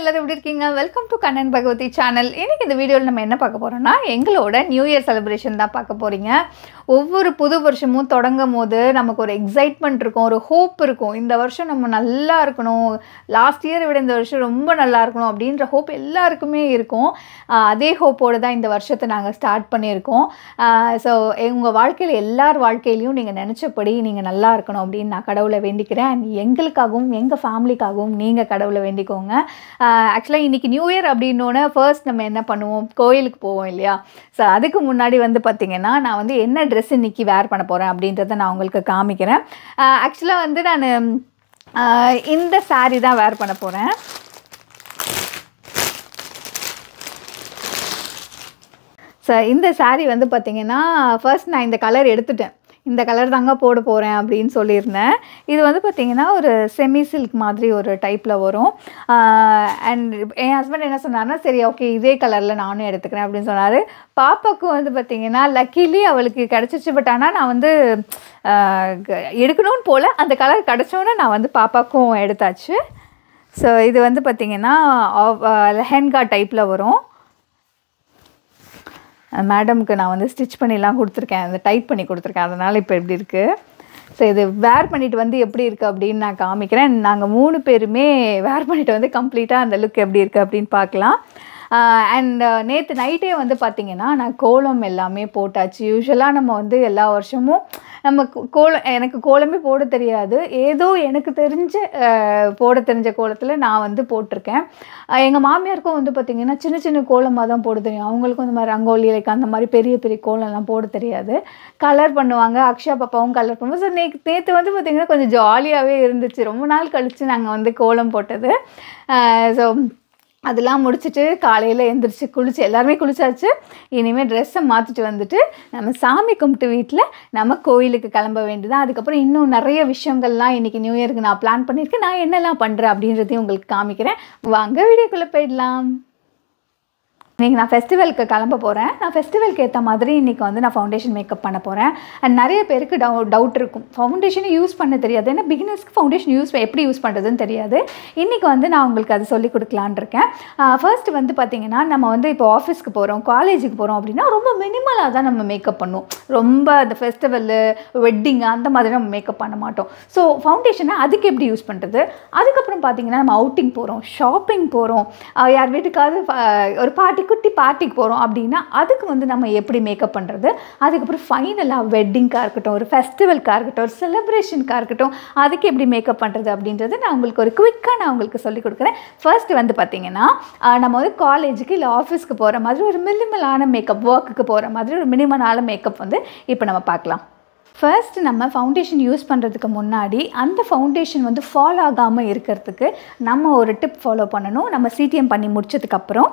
எல்லாரும் எப்படி இருக்கீங்க? Welcome to Kannan Bhagavathi channel. இன்னைக்கு இந்த வீடியோவில் நம்ம என்ன பார்க்க போகிறோம்னா, எங்களோட நியூ இயர் செலிப்ரேஷன் தான் பார்க்க போகிறீங்க. ஒவ்வொரு புது வருஷமும் தொடங்கும் போது நமக்கு ஒரு எக்ஸைட்மெண்ட் இருக்கும், ஒரு ஹோப் இருக்கும். இந்த வருஷம் நம்ம நல்லா இருக்கணும், லாஸ்ட் இயரை விட இந்த வருஷம் ரொம்ப நல்லா இருக்கணும் அப்படின்ற ஹோப் எல்லாருக்குமே இருக்கும். அதே ஹோப்போடு தான் இந்த வருஷத்தை நாங்கள் ஸ்டார்ட் பண்ணியிருக்கோம். ஸோ உங்கள் வாழ்க்கையில் எல்லார் வாழ்க்கையிலையும் நீங்கள் நினச்சபடி நீங்கள் நல்லா இருக்கணும் அப்படின்னு நான் கடவுளை வேண்டிக்கிறேன். அண்ட் எங்களுக்காகவும் எங்கள் ஃபேமிலிக்காகவும் நீங்கள் கடவுளை வேண்டிக்கோங்க. ஆக்சுவலாக இன்றைக்கி நியூ இயர் அப்படின்னோடனே ஃபர்ஸ்ட் நம்ம என்ன பண்ணுவோம், கோயிலுக்கு போவோம் இல்லையா? ஸோ அதுக்கு முன்னாடி பார்த்திங்கன்னா நான் என்ன ட்ரெஸ் இன்றைக்கி வேர் பண்ண போகிறேன் அப்படின்றத நான் உங்களுக்கு காமிக்கிறேன். ஆக்சுவலாக நான் இந்த சாரீ தான் வேர் பண்ண போகிறேன். ஸோ இந்த சாரீ பார்த்திங்கன்னா ஃபர்ஸ்ட் நான் இந்த கலர் எடுத்துட்டேன். இந்த கலர் தாங்க போட போகிறேன் அப்படின்னு சொல்லியிருந்தேன். இது பார்த்திங்கன்னா ஒரு செமி சில்க் மாதிரி ஒரு டைப்பில் வரும். அண்ட் என் ஹஸ்பண்ட் என்ன சொன்னார்னா, சரி ஓகே இதே கலரில் நானும் எடுத்துக்கிறேன் அப்படின்னு சொன்னார். பாப்பாவுக்கும் பார்த்திங்கன்னா லக்கிலி அவளுக்கு கிடச்சிச்சு. பட் ஆனால் நான் எடுக்கணும்னு போல் அந்த கலர் கிடச்சோன்னே நான் பாப்பாவுக்கும் எடுத்தாச்சு. ஸோ இது பார்த்திங்கன்னா லெஹெங்கா டைப்பில் வரும். மேடமுக்கு நான் ஸ்டிச் பண்ணிலாம் கொடுத்துருக்கேன், அந்த டைட் பண்ணி கொடுத்துருக்கேன், அதனால் இப்போ எப்படி இருக்குது. ஸோ இது வேர் பண்ணிவிட்டு எப்படி இருக்குது அப்படின்னு நான் காமிக்கிறேன். நாங்கள் 3 பேருமே வேர் பண்ணிவிட்டு கம்ப்ளீட்டாக அந்த லுக் எப்படி இருக்குது அப்படின்னு பார்க்கலாம். அண்ட் நேற்று நைட்டே பார்த்திங்கன்னா நான் கோலம் எல்லாமே போட்டாச்சு. யூஸ்வலாக நம்ம எல்லா வருஷமும் நம்ம எனக்கு கோலமே போட தெரியாது. ஏதோ எனக்கு போட தெரிஞ்ச கோலத்தில் நான் போட்டிருக்கேன். எங்கள் மாமியாருக்கும் பார்த்திங்கன்னா சின்ன சின்ன கோலமாக தான் போட தெரியும். அவங்களுக்கும் இந்த மாதிரி ரங்கோலி அந்த மாதிரி பெரிய பெரிய கோலம்லாம் போட தெரியாது. கலர் பண்ணுவாங்க. அக்ஷா பாப்பாவும் கலர் பண்ணுவோம். ஸோ நேற்று பார்த்திங்கன்னா கொஞ்சம் ஜாலியாகவே இருந்துச்சு. ரொம்ப நாள் கழித்து நாங்கள் கோலம் போட்டது. ஸோ அதெல்லாம் முடிச்சுட்டு காலையில் எழுந்திரிச்சு குளிச்சு எல்லாருமே குளிச்சாச்சு. இனிமேல் ட்ரெஸ்ஸை மாற்றிட்டு நம்ம சாமி கும்பிட்டு வீட்டில் நம்ம கோயிலுக்கு கிளம்ப வேண்டியதான். அதுக்கப்புறம் இன்னும் நிறைய விஷயங்கள்லாம் இன்றைக்கி நியூ இயருக்கு நான் பிளான் பண்ணியிருக்கேன். நான் என்னெல்லாம் பண்ணுறேன் அப்படின்றதையும் உங்களுக்கு காமிக்கிறேன். வாங்க வீடியோக்குள்ளே போயிடலாம். இன்றைக்கி நான் ஃபெஸ்டிவலுக்கு கிளம்ப போகிறேன். நான் ஃபெஸ்டிவலுக்கு ஏற்ற மாதிரி இன்றைக்கி நான் ஃபவுண்டேஷன் மேக்கப் பண்ண போகிறேன். அண்ட் நிறைய பேருக்கு டவுட் இருக்கும், ஃபவுண்டேஷனை யூஸ் பண்ண தெரியாது. ஏன்னா பிகினர்ஸ்க்கு ஃபவுண்டேஷன் எப்படி யூஸ் பண்ணுறதுன்னு தெரியாது. இன்றைக்கி நான் உங்களுக்கு அதை சொல்லிக் கொடுக்கலான் இருக்கேன். ஃபர்ஸ்ட் பார்த்திங்கன்னா நம்ம இப்போ ஆஃபீஸ்க்கு போகிறோம், காலேஜுக்கு போகிறோம் அப்படின்னா ரொம்ப மினிமலாக தான் நம்ம மேக்கப் பண்ணுவோம். ரொம்ப அந்த ஃபெஸ்டிவலு வெட்டிங்கு அந்த மாதிரி நம்ம மேக்கப் பண்ண மாட்டோம். ஸோ ஃபவுண்டேஷனை அதுக்கு எப்படி யூஸ் பண்ணுறது. அதுக்கப்புறம் பார்த்திங்கன்னா நம்ம அவுட்டிங் போகிறோம், ஷாப்பிங் போகிறோம், யார் வீட்டுக்காவது ஒரு குட்டி பார்ட்டிக்கு போகிறோம் அப்படின்னா அதுக்கு நம்ம எப்படி மேக்கப் பண்ணுறது. அதுக்கப்புறம் ஃபைனலாக வெட்டிங்காக இருக்கட்டும், ஒரு ஃபெஸ்டிவலுக்காக இருக்கட்டும், ஒரு செலிப்ரேஷனுக்காக இருக்கட்டும், அதுக்கு எப்படி மேக்கப் பண்ணுறது அப்படின்றது நான் உங்களுக்கு ஒரு குவிக்காக நான் உங்களுக்கு சொல்லிக் கொடுக்குறேன். ஃபர்ஸ்ட் பார்த்திங்கன்னா நம்ம காலேஜுக்கு இல்லை ஆஃபீஸ்க்கு போகிற மாதிரி ஒரு மினிமலான மேக்கப், ஒர்க்குக்கு போகிற மாதிரி ஒரு மினிமலான மேக்கப் இப்போ நம்ம பார்க்கலாம். ஃபர்ஸ்ட் நம்ம ஃபவுண்டேஷன் யூஸ் பண்ணுறதுக்கு முன்னாடி அந்த ஃபவுண்டேஷன் ஃபால் ஆகாமல் இருக்கிறதுக்கு நம்ம ஒரு டிப் ஃபாலோ பண்ணணும். நம்ம சிடிஎம் பண்ணி முடிச்சதுக்கப்புறம்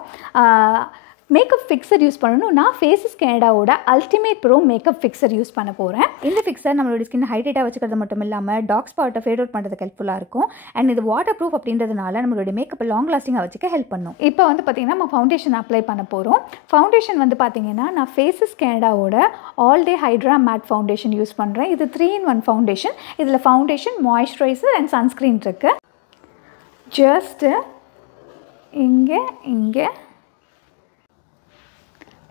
மேக்கப் ஃபிக்சர் யூஸ் பண்ணணும். நான் ஃபேஸஸ் கனடாவோட ultimate pro makeup fixer use பண்ண போகிறேன். இந்த ஃபிக்சர் நம்மளோட ஸ்கின் ஹைட்ரேட்டாக வச்சுக்கிறது மட்டும் இல்லாமல் டார்க் ஸ்பாட்டை ஃபேட் அவுட் பண்ணுறதுக்கு ஹெல்ப்ஃபுல்லாக இருக்கும். அண்ட் இது வாட்டர் ப்ரூஃப் அப்படின்றதுனால நம்மளுடைய மேக்கப் லாங் லாஸ்டிங்காக வச்சுக்க ஹெல்ப் பண்ணும். இப்போ பார்த்திங்கன்னா நம்ம ஃபவுண்டேஷன் அப்ளை பண்ண போகிறோம். ஃபவுண்டேஷன் பார்த்திங்கன்னா நான் ஃபேஸஸ் கனடாவோட all day hydra matte foundation use பண்ணுறேன். இது 3-in-1 ஃபவுண்டேஷன். இதில் ஃபவுண்டேஷன், மாய்ஸ்சரைசர் அண்ட் சன்ஸ்க்ரீன் இருக்குது. ஜஸ்ட்டு இங்கே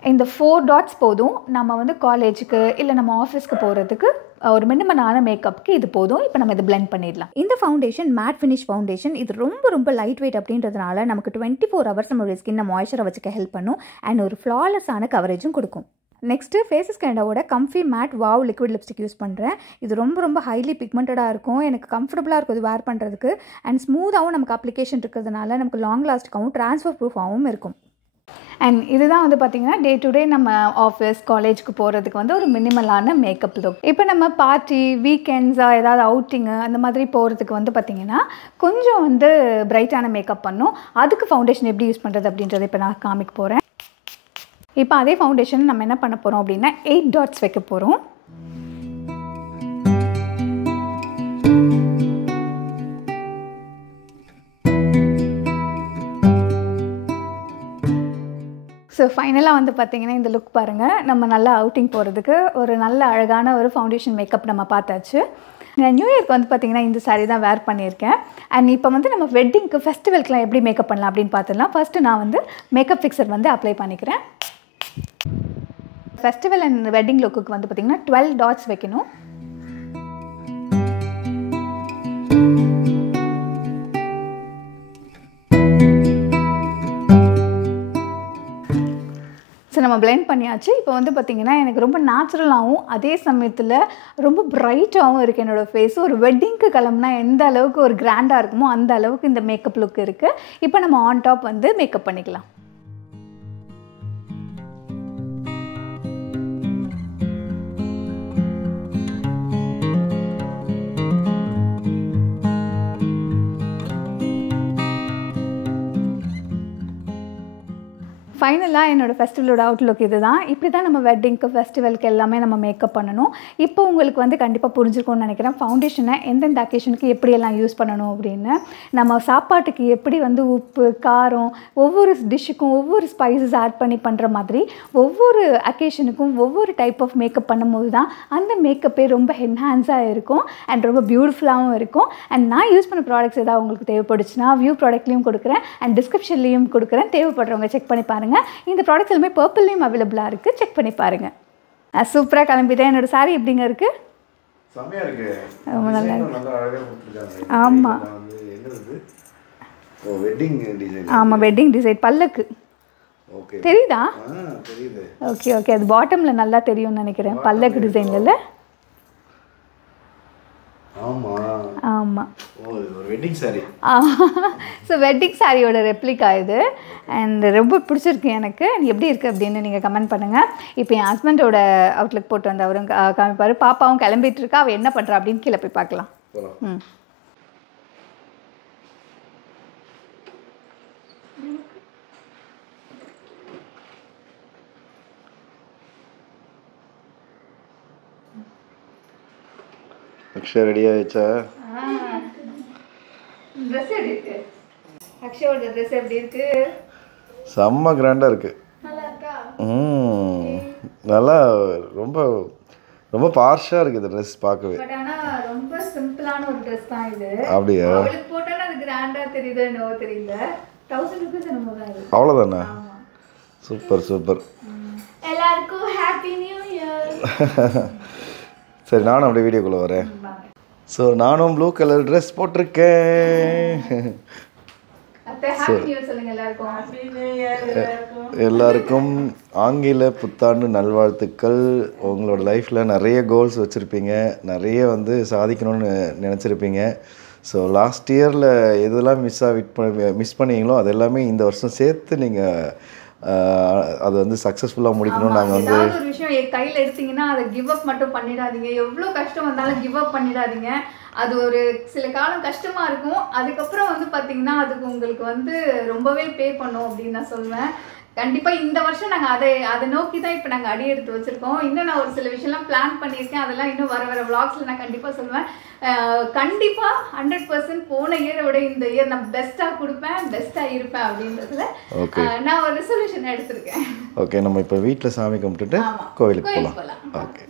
இந்த 4 டாட்ஸ் போதும். நம்ம காலேஜுக்கு இல்லை நம்ம ஆஃபீஸ்க்கு போகிறதுக்கு ஒரு மினிமலான மேக்கப்புக்கு இது போதும். இப்போ நம்ம இது பிளெண்ட் பண்ணிடலாம். இந்த ஃபவுண்டேஷன் மேட் ஃபினிஷ் ஃபவுண்டேஷன். இது ரொம்ப லைட் வெயிட் அப்படின்றதுனால நமக்கு 24 hours நம்மளுடைய ஸ்கின்னை மாய்ஸ்சரை வச்சுக்க ஹெல்ப் பண்ணும். அண்ட் ஒரு ஃப்ளாலெஸ்ஸான கவரேஜும் கொடுக்கும். நெக்ஸ்ட்டு ஃபேஸஸ் கனடாவோட comfy matte wow liquid lipstick use பண்ணுறேன். இது ரொம்ப ஹைலி பிக்மெண்டடாக இருக்கும். எனக்கு கம்ஃபர்டபுளாக இருக்கும் இது வேர் பண்ணுறதுக்கு. அண்ட் ஸ்மூத்தாகவும் நமக்கு அப்ளிகேஷன் இருக்கிறதுனால நமக்கு லாங் லாஸ்டிக்காகவும் ட்ரான்ஸ்ஃபர் ப்ரூஃபாகவும் இருக்கும். அண்ட் இதுதான் பார்த்திங்கன்னா டே டு டே நம்ம ஆஃபீஸ் காலேஜுக்கு போகிறதுக்கு ஒரு மினிமலான மேக்கப் லுக். இப்போ நம்ம பார்ட்டி, வீக்கெண்ட்ஸாக ஏதாவது அவுட்டிங்கு அந்த மாதிரி போகிறதுக்கு பார்த்திங்கன்னா கொஞ்சம் பிரைட்டான மேக்கப் பண்ணும். அதுக்கு ஃபவுண்டேஷன் எப்படி யூஸ் பண்ணுறது அப்படின்றத இப்போ நான் காமிக்க போகிறேன். இப்போ அதே ஃபவுண்டேஷன் நம்ம என்ன பண்ண போகிறோம் அப்படின்னா 8 டாட்ஸ் வைக்க போகிறோம். ஸோ ஃபைனலாக பார்த்திங்கன்னா இந்த லுக் பாருங்கள். நம்ம நல்லா அவுட்டிங் போகிறதுக்கு ஒரு நல்ல அழகான ஒரு ஃபவுண்டேஷன் மேக்கப் நம்ம பார்த்தாச்சு. நான் நியூ இயர்க்கு வந்து பார்த்திங்கன்னா இந்த saree தான் வேர் பண்ணியிருக்கேன். அண்ட் இப்போ வந்து நம்ம வெட்டிங்க்கு ஃபெஸ்டிவல்க்குலாம் எப்படி மேக்கப் பண்ணலாம் அப்படின்னு பார்த்துடலாம். ஃபஸ்ட்டு நான் வந்து மேக்கப் ஃபிக்சர் வந்து அப்ளை பண்ணிக்கிறேன். ஃபெஸ்டிவல் அண்ட் வெட்டிங் லுக்குக்கு வந்து பார்த்திங்கன்னா 12 டாட்ஸ் வைக்கணும். ஸோ நம்ம பிளெண்ட் பண்ணியாச்சு. இப்போ வந்து பார்த்திங்கன்னா எனக்கு ரொம்ப நேச்சுரலாகவும் அதே சமயத்தில் ரொம்ப பிரைட்டாகவும் இருக்குது என்னோடய ஃபேஸ். ஒரு வெட்டிங்க்கு கிளம்புனா எந்த அளவுக்கு ஒரு கிராண்டாக இருக்குமோ அந்த அளவுக்கு இந்த மேக்கப் லுக் இருக்குது. இப்போ நம்ம ஆன் டாப் வந்து மேக்கப் பண்ணிக்கலாம். ஃபைனலாக என்னோடய ஃபெஸ்டிவலோட அவுட்லுக் இது தான். இப்படி தான் நம்ம வெட்டிங்க்கு ஃபெஸ்டிவலுக்கு எல்லாமே நம்ம மேக்கப் பண்ணணும். இப்போ உங்களுக்கு வந்து கண்டிப்பாக புரிஞ்சிருக்கும்னு நினைக்கிறேன் ஃபவுண்டேஷனை எந்தெந்த அக்கேஷனுக்கு எப்படியெல்லாம் யூஸ் பண்ணணும் அப்படின்னு. நம்ம சாப்பாட்டுக்கு எப்படி வந்து உப்பு காரம் ஒவ்வொரு டிஷ்ஷுக்கும் ஒவ்வொரு ஸ்பைசஸ் ஆட் பண்ணி பண்ணுற மாதிரி ஒவ்வொரு அக்கேஷனுக்கும் ஒவ்வொரு டைப் ஆஃப் மேக்கப் பண்ணும்போது தான் அந்த மேக்கப்பே ரொம்ப என்ஹான்ஸாக இருக்கும் அண்ட் ரொம்ப பியூட்டிஃபுல்லாகவும் இருக்கும். அண்ட் நான் யூஸ் பண்ண ப்ராடக்ட்ஸ் ஏதாவது உங்களுக்கு தேவைப்படுச்சுன்னா வியூ ப்ராடக்ட்லேயும் கொடுக்குறேன் அண்ட் டிஸ்கிரிப்ஷன்லேயும் கொடுக்குறேன். தேவைப்படுறவங்க செக் பண்ணி பாருங்கள். இந்த ப்ராடக்ட்ஸ் எல்லாமே பர்பிள்லேயும் அவைலபிளாக இருக்குது. செக் பண்ணி பாருங்கள். சூப்பராக கிளம்பிட்டேன். என்னோடய சாரி எப்படிங்க இருக்குது? செமையா இருக்கு. ரொம்ப நல்லா இருக்கு. நல்லா அழகாக கொடுத்துருக்காங்க. ஆமாம். என்னது? ஓ வெட்டிங் டிசைன். ஆமாம் வெட்டிங் டிசைன் பல்லக்கு. ஓகே. தெரியுதா? தெரியுது. Okay okay. அது பாட்டமில் நல்லா தெரியும்னு நினைக்கிறேன். பல்லக்கு டிசைனில். ஆமாம் ஆமாம். ஓ இது ஒரு வெட்டிங் சாரி. ஸோ வெட்டிங் சாரியோட ரெப்ளிகா இது. அண்ட் ரொம்ப பிடிச்சிருக்கு எனக்கு. எப்படி இருக்குது அப்படின்னு நீங்கள் கமெண்ட் பண்ணுங்கள். இப்போ என் ஹஸ்பண்டோட அவுட்லுக் போட்டு வந்து அவரும் காமிப்பார். பாப்பாவும் கிளம்பிட்டு இருக்கா. அவள் என்ன பண்ணுறா அப்படின்னு கீழே போய் பார்க்கலாம். ம். அக்ஷயா ரெடி ஆயிடுச்சா? ட்ரெஸ் எப்படி இருக்கு? அக்ஷயோட ட்ரெஸ் எப்படி இருக்கு? செம்ம கிராண்டாக இருக்கு. நல்லா இருக்கா? நல்லா ரொம்ப ரொம்ப பார்ஷாக இருக்குது இந்த ட்ரெஸ் பார்க்கவே. பட் ஆனால் ரொம்ப சிம்பிளான ஒரு ட்ரெஸ் தான் இது. அப்படியா? அவளுக்கு போட்டாலும் அது கிராண்டாக தெரியுது என்னவோ தெரியல. 1000 rupees என்னமோ தான் இது. அவ்வளோதானே? Super super. எல்லாருக்கும் ஹாப்பி நியூ இயர். சரி நானும் அப்படியே வீடியோக்குள்ளே வரேன். ஸோ நானும் ப்ளூ கலர் ட்ரெஸ் போட்டிருக்கேன். எல்லாருக்கும் ஆங்கில புத்தாண்டு நல்வாழ்த்துக்கள். உங்களோட லைஃப்பில் நிறைய கோல்ஸ் வச்சுருப்பீங்க, நிறைய வந்து சாதிக்கணும்னு நினச்சிருப்பீங்க. ஸோ லாஸ்ட் இயரில் எதெல்லாம் மிஸ் பண்ணீங்களோ அது எல்லாமே இந்த வருஷம் சேர்த்து நீங்கள் அதை வந்து சக்ஸஸ்ஃபுல்லாக முடிக்கணும்னு நாங்கள் வந்து ஒரு விஷயம் கையில் எடுத்தீங்கன்னா அதை கிவ் அப் மட்டும் பண்ணிடாதீங்க. எவ்வளோ கஷ்டம் வந்தாலும் கிவ் அப் பண்ணிடாதீங்க. அது ஒரு சில காலம் கஷ்டமாக இருக்கும். அதுக்கப்புறம் வந்து பார்த்திங்கன்னா அதுக்கு உங்களுக்கு வந்து ரொம்பவே பே பண்ணும் அப்படின்னு நான் சொல்லுவேன். கண்டிப்பாக இந்த வருஷம் நாங்கள் அதை நோக்கி தான் இப்போ நாங்கள் அடி எடுத்து வச்சுருக்கோம். இன்னும் நான் ஒரு சில விஷயம்லாம் பிளான் பண்ணியிருக்கேன். அதெல்லாம் இன்னும் வர விளாக்ஸில் நான் கண்டிப்பாக சொல்லுவேன். கண்டிப்பாக 100% போன இயரை விட இந்த இயர் நான் பெஸ்ட்டாக கொடுப்பேன், பெஸ்ட்டாக இருப்பேன் அப்படின்றதுல நான் ஒரு ரெசல்யூஷன் எடுத்திருக்கேன். ஓகே நம்ம இப்போ வீட்டில் சாமி கும்பிட்டுட்டு கோவிலுக்கு போகலாம். ஓகே.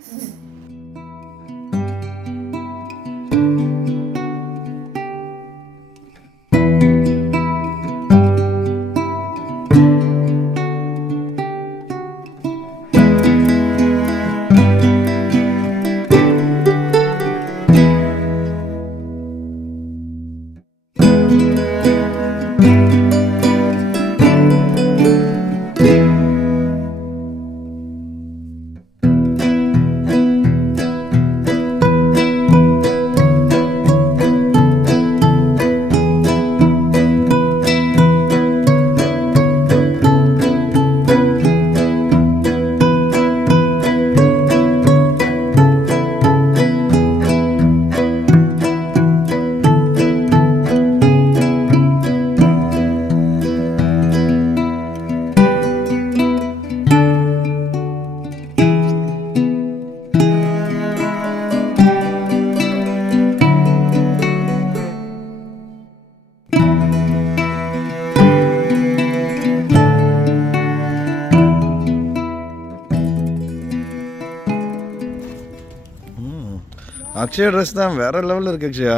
அக்ஷயா ட்ரெஸ் தான் வேற லெவலில் இருக்கு அக்ஷயா.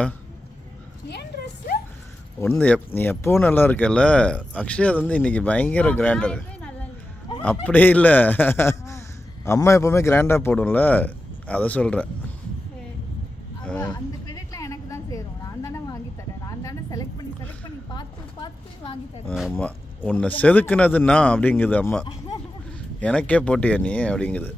ஒன்று நீ எப்பவும் நல்லா இருக்கல, அக்ஷயா வந்து இன்னைக்கு பயங்கர கிராண்டர். அப்படியே இல்லை, அம்மா எப்பவுமே கிராண்டாக போடும்ல, அதை சொல்கிறேன். அந்த கிரெடிட்லாம் எனக்கு தான் சேரும். நான் தானே வாங்கி தரேன், நான் தானே செலக்ட் பண்ணி பார்த்து வாங்கி தரேன். ஆமாம், உன்னை செதுக்குனதுன்னா அப்படிங்குது அம்மா. எனக்கே போட்டியா நீ அப்படிங்குது.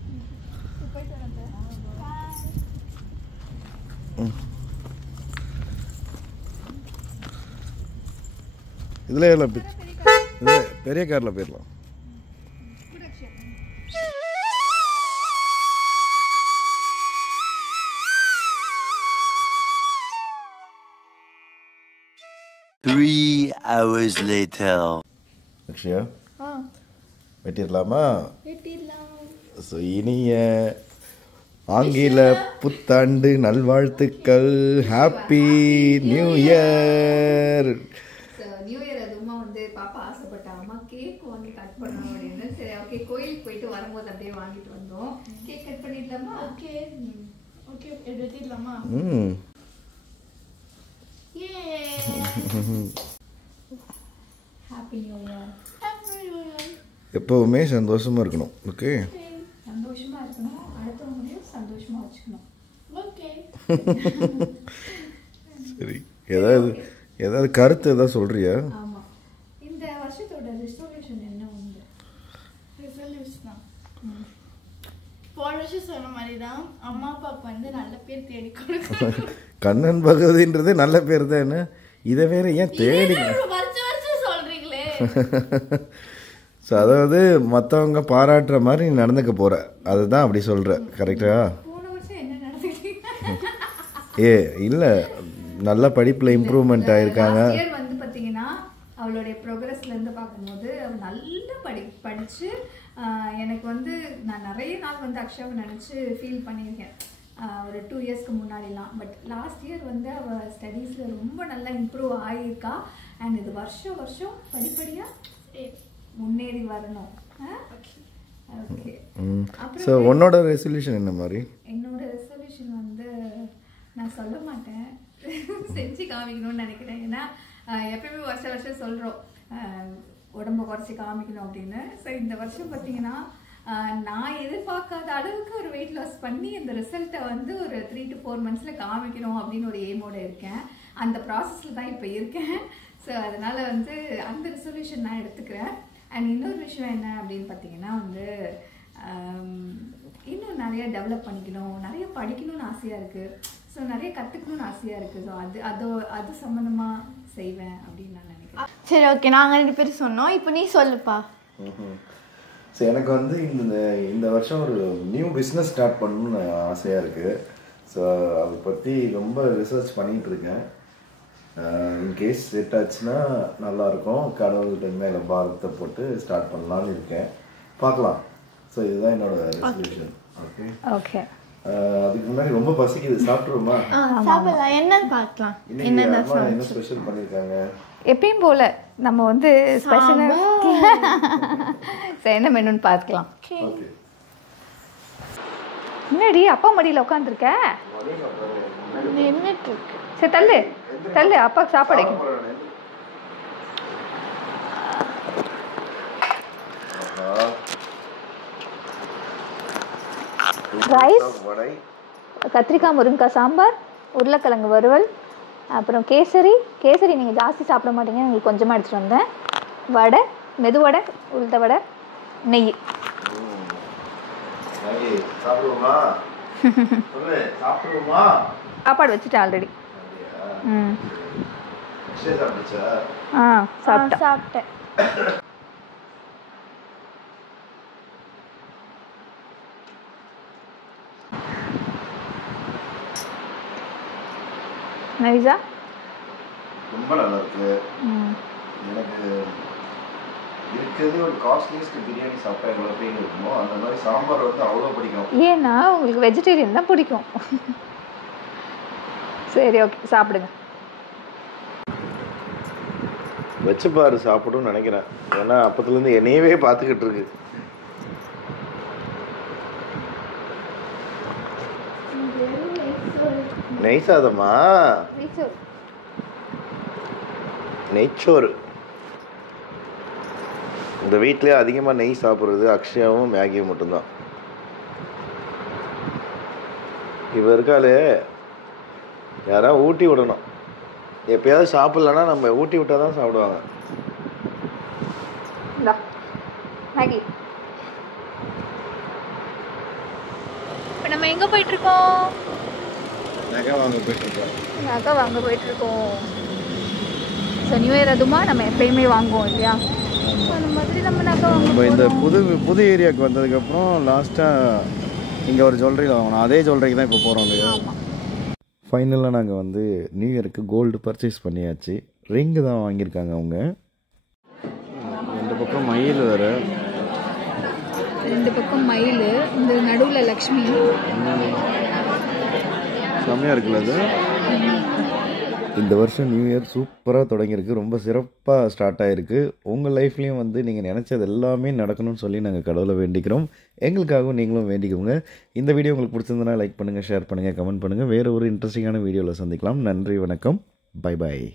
இதில் எல்லாம் இதில் பெரிய காரில் போயிடலாம். hours later. அக்ஷயா வெட்டிடலாமா? ஸோ இனிய ஆங்கில புத்தாண்டு நல்வாழ்த்துக்கள். Happy new year. New year அதுமா வந்து பாப்பா ஆசைப்பட்டா அம்மா கேக் வாங்கி கட் பண்ணணும் அப்படின்னு. சரி ஓகே, கோயிலுக்கு போயிட்டு வரும்போது அப்படியே வாங்கிட்டு வந்தோம். கேக் கட் பண்ணிடலாமா? ஓகே ஓகே, எடுத்துடலாமா? Happy new year. எப்பவுமே சந்தோஷமா இருக்கணும். ஓகே, சந்தோஷமா இருக்கணும், அடுத்தவங்களையும் சந்தோஷமா வச்சுக்கணும். ஓகே சரி, ஏதாவது கருத்து ஏதாவது சொல்றியா? ஆமா, இந்த வருஷத்தோட ரெசல்யூஷன் என்ன உண்டு? ரெசல்யூஷனா போன வருஷம் சொன்ன மாதிரி தான், அம்மா அப்பாவுக்கு வந்து நல்ல பேர் தேடி கொடுக்கணும். கண்ணன் பகவதின்றது நல்ல பேர் தானே, இதை வேற ஏன் தேடி வருஷம் சொல்றீங்களே. ஸோ அதாவது மற்றவங்க பாராட்டுற மாதிரி நீ நடந்துக்க போற, அதுதான் அப்படி சொல்ற. கரெக்டா? போன வருஷம் என்ன நடந்துக்கிட்டீங்க? ஏ இல்லை, நல்ல படிப்பில் இம்ப்ரூவ்மெண்ட் ஆயிருக்காங்க. வந்து பார்த்தீங்கன்னா அவளுடைய ப்ரோக்ரஸ்லேருந்து பார்க்கும்போது அவள் நல்லா படித்து எனக்கு வந்து நான் நிறைய நாள் வந்து அக்ஷாவை நினச்சி ஃபீல் பண்ணியிருக்கேன் ஒரு 2 இயர்ஸ்க்கு முன்னாடிலாம். பட் லாஸ்ட் இயர் வந்து அவள் ஸ்டடீஸில் ரொம்ப நல்லா இம்ப்ரூவ் ஆகியிருக்கா. அண்ட் இது வருஷம் படிப்படியாக முன்னேறி வரணும். ஓகே, ஸோ உன்னோட ரெசல்யூஷன் என்ன மாதிரி? என்னோட ரெசல்யூஷன் வந்து நான் சொல்ல மாட்டேன், செஞ்சு காமிக்கணும்னு நினைக்கிறேன். ஏன்னா எப்பயுமே வருஷம் சொல்கிறோம் உடம்பை குறைச்சி காமிக்கணும் அப்படின்னு. ஸோ இந்த வருஷம் பார்த்தீங்கன்னா நான் எதிர்பார்க்காத அளவுக்கு ஒரு வெயிட் லாஸ் பண்ணி அந்த ரிசல்ட்டை வந்து ஒரு 3 to 4 months காமிக்கணும் அப்படின்னு ஒரு எய்மோடு இருக்கேன். அந்த ப்ராசஸில் தான் இப்போ இருக்கேன். ஸோ அதனால் வந்து அந்த ரெசல்யூஷன் நான் எடுத்துக்கிறேன். அண்ட் இன்னொரு விஷயம் என்ன அப்படின்னு பார்த்தீங்கன்னா வந்து இன்னும் நிறைய டெவலப் பண்ணிக்கணும், நிறைய படிக்கணும்னு ஆசையாக இருக்குது. ஸோ நிறைய கற்றுக்கணும்னு ஆசையாக இருக்குது. ஸோ அது சம்மந்தமாக செய்வேன் அப்படின்னு நான் நினைக்கிறேன். சரி ஓகே, நாங்கள் 2 பேரும் சொன்னோம், இப்போ நீ சொல்லுப்பா. ஸோ எனக்கு வந்து இந்த வருஷம் ஒரு நியூ பிஸ்னஸ் ஸ்டார்ட் பண்ணணும்னு ஆசையாக இருக்குது. ஸோ அதை பற்றி ரொம்ப ரிசர்ச் பண்ணிகிட்டு இருக்கேன். இன்கேஸ் செட் ஆச்சுன்னா நல்லாயிருக்கும். கடவுள்கிட்ட மேலே பாரத்தை போட்டு ஸ்டார்ட் பண்ணலான்னு இருக்கேன். பார்க்கலாம். ஸோ இதுதான் என்னோட ரெசல்யூஷன். ஓகே ஓகே, அதுக்கு முன்னாடி ரொம்ப பசிக்குது, சாப்பிட்ருவோமா? சாப்பிடலாம், என்னன்னு பார்க்கலாம். என்ன ஸ்பெஷல் பண்ணியிருக்காங்க? எப்பயும் போல நம்ம வந்து ஸ்பெஷலாக என்ன மெனுன்னு பார்த்துக்கலாம். முன்னாடி அப்பா மடியில் உட்காந்துருக்க, சரி தள்ளு அப்பாவுக்கு சாப்பாடு வைக்கணும். ரைஸ், கத்திரிக்காய் முருங்கைக்காய் சாம்பார், உருளைக்கிழங்கு வறுவல், அப்புறம் கேசரி நீங்கள் ஜாஸ்தி சாப்பிட மாட்டீங்க, உங்களுக்கு கொஞ்சமாக எடுத்துகிட்டு வந்தேன். வடை, மெதுவடை, உளுத்த வடை, நெய். சாப்பாடு வச்சுட்டேன் ஆல்ரெடி. சாப்பிட்டேன். நவிசா ரொம்ப நல்லா இருக்கு. எனக்கு இருக்கிறது ஒரு காஸ்ட்லியஸ்ட் பிரியாணி சாப்பிட்டா எவ்வளோ பெயின் இருக்குமோ அந்த மாதிரி சாம்பார் வந்து அவ்வளோ பிடிக்கும். ஏன்னா உங்களுக்கு வெஜிடேரியன் தான் பிடிக்கும். சரி ஓகே, சாப்பிடுங்க. வச்சு பாரு, சாப்பிடும்னு நினைக்கிறேன். ஏன்னா அப்பத்துலேருந்து என்னையவே பார்த்துக்கிட்டு இருக்கு. நெய் சாதமா? நெய்ச்சோறு. இந்த வீட்டிலே அதிகமாக நெய் சாப்பிட்றது அக்ஷயாவும் மேகியும் மட்டும்தான். இவ இருக்காளே, யாராவது ஊட்டி விடணும். எப்பயாவது சாப்பிட்லன்னா நம்ம ஊட்டி விட்டால் தான் சாப்பிடுவாங்க. மேகி. இப்போ நம்ம எங்கே போயிட்டுருக்கோம்? நகை வாங்க போயிட்டுருக்கோம். நகை வாங்க போயிட்டுருக்கோம். ஸோ நியூ இயர் அதுமா நம்ம எப்பயுமே வாங்குவோம் இல்லையா? அந்த மாதிரி நம்ம நகை வாங்க. நம்ம இந்த புது ஏரியாவுக்கு வந்ததுக்கப்புறம் லாஸ்ட்டாக இங்கே ஒரு ஜுவல்லரியில் வாங்கணும். அதே ஜுவல்லரிக்கு தான் இப்போ போகிறோம் இல்லையா? ஃபைனலாக நாங்கள் வந்து நியூ இயருக்கு கோல்டு பர்ச்சேஸ் பண்ணியாச்சு. ரிங்கு தான் வாங்கியிருக்காங்க அவங்க. இந்த பக்கம் மயில் வேறு, ரெண்டு பக்கம் மயில், இந்த நடுவில் லக்ஷ்மி. செம்மையாக இருக்குல்ல அது. இந்த வருஷம் நியூ இயர் சூப்பராக தொடங்கியிருக்கு. ரொம்ப சிறப்பாக ஸ்டார்ட் ஆகிருக்கு. உங்கள் லைஃப்லேயும் வந்து நீங்கள் நினச்சது எல்லாமே நடக்கணும்னு சொல்லி நாங்கள் கடவுளை வேண்டிக்கிறோம். எங்களுக்காகவும் நீங்களும் வேண்டிக்கோங்க. இந்த வீடியோ உங்களுக்கு பிடிச்சிருந்தனா லைக் பண்ணுங்கள், ஷேர் பண்ணுங்கள், கமெண்ட் பண்ணுங்கள். வேறு ஒரு இன்ட்ரெஸ்டிங்கான வீடியோவில் சந்திக்கலாம். நன்றி, வணக்கம், பை பாய்.